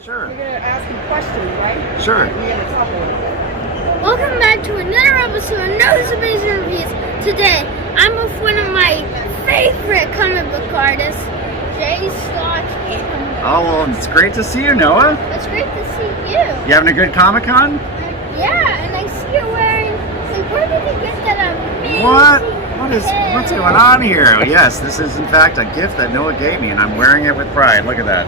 Sure. We're going to ask him questions, right? Sure. We're going to talk a little bit. Welcome back to another episode of Noah's Amazing Reviews. Today, I'm with one of my favorite comic book artists, J. Scott Campbell. Oh, well, it's great to see you, Noah. It's great to see you. You having a good Comic-Con? Yeah, and I see you're wearing, like, where did you get that amazing What's going on here? Yes, this is in fact a gift that Noah gave me, and I'm wearing it with pride. Look at that.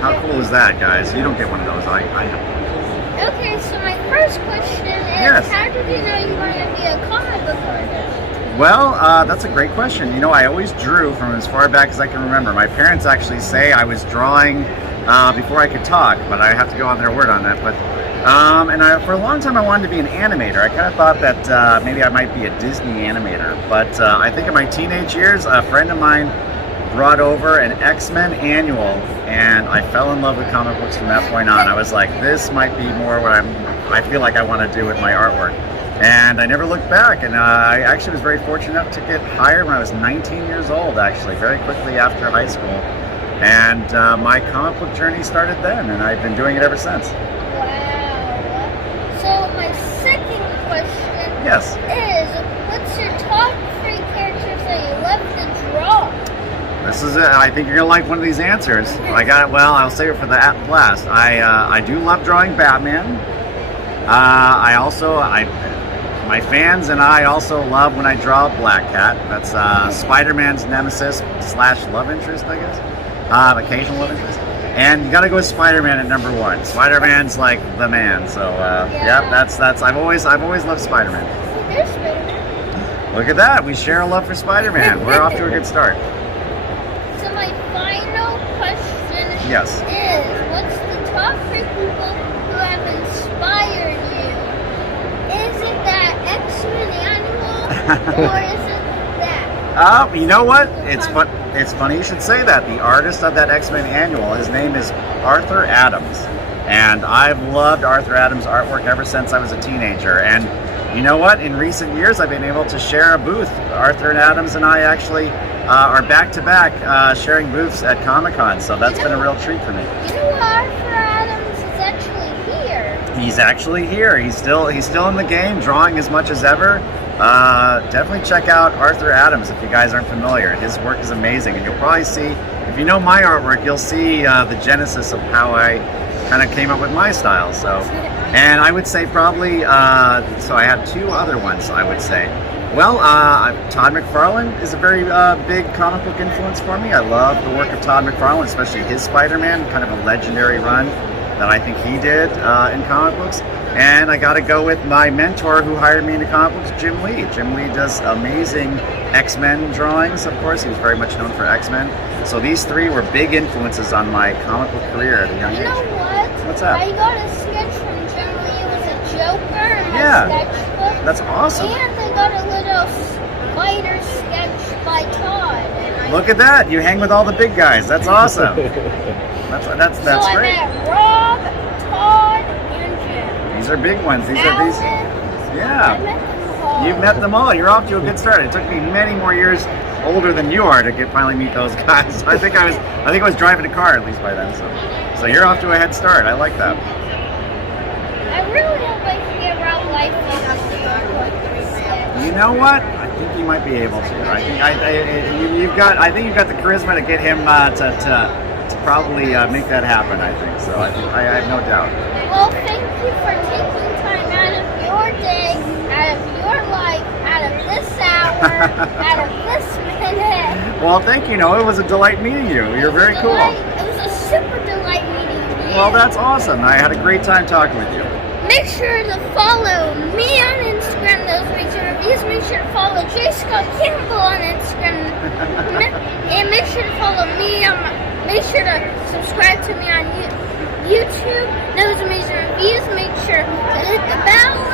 How cool is that, guys? You don't get one of those. I have. Okay, so my first question is, Yes. How did you know you wanted to be a comic book artist? Well, that's a great question. You know, I always drew from as far back as I can remember. My parents actually say I was drawing before I could talk, but I have to go on their word on that. But for a long time I wanted to be an animator. I kind of thought that maybe I might be a Disney animator. But I think in my teenage years, a friend of mine brought over an X-Men annual, and I fell in love with comic books from that point on. I was like, this might be more what I feel like I want to do with my artwork. And I never looked back, and I actually was very fortunate enough to get hired when I was 19 years old, actually, very quickly after high school. And my comic book journey started then, and I've been doing it ever since. Wow. So my second question Yes. is, what's your top 3 characters that you love to draw? This is it. I think you're gonna like one of these answers. I got it. Well, I'll save it for the last. I do love drawing Batman. My fans and I also love when I draw Black Cat. That's Spider-Man's nemesis / love interest, I guess. Occasional love interest. And you gotta go with Spider-Man at number 1. Spider-Man's like the man. So yeah, that's. I've always loved Spider-Man. There's Spider-Man. Look at that. We share a love for Spider-Man. We're off to a good start. So my final question Yes. is, what's the top 3 people who have inspired you? Is it that X-Men annual, or is it that? You know what? It's funny you should say that. The artist of that X-Men annual, his name is Arthur Adams. And I've loved Arthur Adams' artwork ever since I was a teenager. And you know what? In recent years, I've been able to share a booth. Arthur and Adams and I actually are back-to-back sharing booths at Comic-Con. So that's been a real treat for me. You know, Arthur Adams is actually here. He's actually here. He's still in the game, drawing as much as ever. Definitely check out Arthur Adams if you guys aren't familiar. His work is amazing, and you'll probably see, if you know my artwork, you'll see the genesis of how I kind of came up with my style. So, and I would say probably, so I have 2 other ones, I would say. Well, Todd Mcfarlane is a very big comic book influence for me. I love the work of Todd Mcfarlane, especially his Spider-Man, kind of a legendary run that I think he did in comic books. And I got to go with my mentor who hired me into comic books, Jim Lee. Jim Lee does amazing X-Men drawings, of course. He was very much known for X-Men. So these 3 were big influences on my comic book career at a young age. You know what? What's that? I got a sketch from Jim Lee. It was a Joker in my Yeah. sketchbook. That's awesome. And I got a little spider sketch by Todd. And Look at that. You hang with all the big guys. That's awesome. That's so I great. met Rob, Todd, and Jim. These are big ones. These are Alan, these. I Yeah. met them all. You've met them all. You're off to a good start. It took me many more years older than you are to finally meet those guys. I think I was driving a car at least by then. So you're off to a head start. I like that. I really hope I can get Rob Liefeld up to your You know what? I think you might be able to. I think you've got the charisma to get him to probably make that happen. I think so. I have no doubt. Well, thank you for taking time out of your day, out of your life, out of this hour, out of this minute. Well, thank you, Noah. It was a delight meeting you. You're very cool. It was a super delight meeting you. Well, that's awesome. I had a great time talking with you. Make sure to follow me on Instagram, Those Weeks in Reviews. Make sure to follow J. Scott Campbell on Instagram. And make sure to follow me on make sure to subscribe to me on YouTube, Those Amazing Reviews. Make sure to hit the bell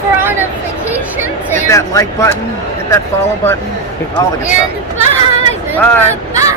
for all notifications. Hit that like button, hit that follow button, all the good stuff. And bye. Bye. Bye.